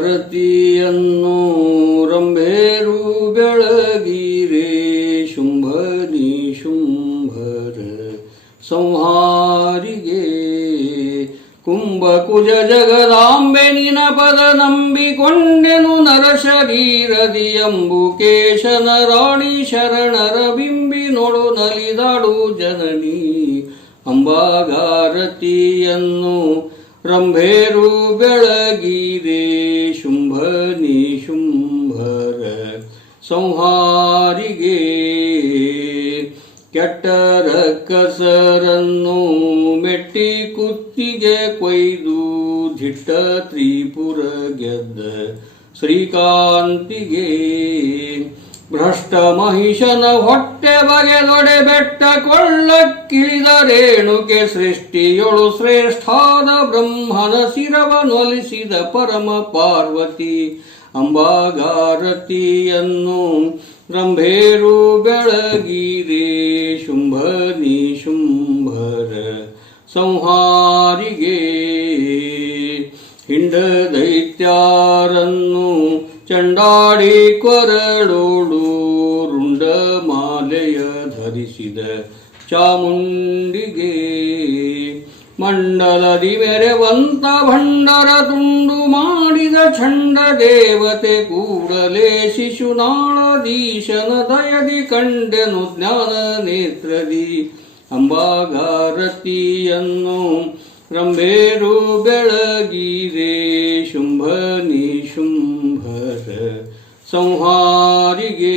ಅಂಬಾಗಾರತಿಯನ್ನು ರಂಭೇರು ಬೆಳಗಿರೆ ಶುಂಭನಿ ಶುಂಭರ ಸಂಹಾರಿಗೆ ಕುಂಭಕುಜ ಜಗದಾಂಬೆ ನಿನ ಪದ ನಂಬಿಕೊಂಡೆನು ನರ ಶರೀರದಿ ಅಂಬುಕೇಶನ ರಾಣಿ ಶರಣರ ಬಿಂಬಿ ನೋಡು ನಲಿದಾಡು ಜನನಿ ಅಂಬಾಗಾರತಿಯನ್ನು ರಂಭೇರು ಬೆಳಗಿರೆ ಶುಂಭನಿ ಶುಂಭರ ಸಂಹಾರಿಗೆ ಕೆಟ್ಟರ ಕಸರನ್ನು ಮೆಟ್ಟಿ ಕುತ್ತಿಗೆ ಕೊಯ್ದು ಧಿಟ್ಟ ತ್ರಿಪುರ ಗೆದ್ದ ಶ್ರೀಕಾಂತಿಗೆ ಭ್ರಷ್ಟ ಮಹಿಷನ ಹೊಟ್ಟೆ ಬಗೆದೊಡೆ ಬೆಟ್ಟ ಕೊಳ್ಳಕ್ಕಿಳಿದ ರೇಣುಕೆ ಸೃಷ್ಟಿಯೊಳು ಶ್ರೇಷ್ಠಾದ ಬ್ರಹ್ಮನ ಶಿರವನೊಲಿಸಿದ ಪರಮ ಪಾರ್ವತಿ ಅಂಬಾಗಾರತಿಯನ್ನು ರಂಭೇರು ಬೆಳಗಿರೆ ಶುಂಭನಿ ಶುಂಭರ ಸಂಹಾರಿಗೆ ಹಿಂಡ ದೈತ್ಯಾರನ್ನು ಚಂಡಾಡಿ ಕೊರಳೋಡು ರುಂಡ ಮಾಲೆಯ ಧರಿಸಿದ ಚಾಮುಂಡಿಗೆ ಮಂಡಲದಿ ಮೆರೆವಂತ ಭಂಡರ ತುಂಡು ಮಾಡಿದ ಚಂಡ ದೇವತೆ ಕೂಡಲೇ ಶಿಶುನಾಳದೀಶನ ದಯದಿ ಕಂಡೆನು ಜ್ಞಾನ ನೇತ್ರದಿ ಅಂಬಾಗಾರತಿಯನ್ನು ರಂಭೇರು ಬೆಳಗಿರೆ ಶುಂಭನಿ ಶುಂಭರ ಸಂಹಾರಿಗೆ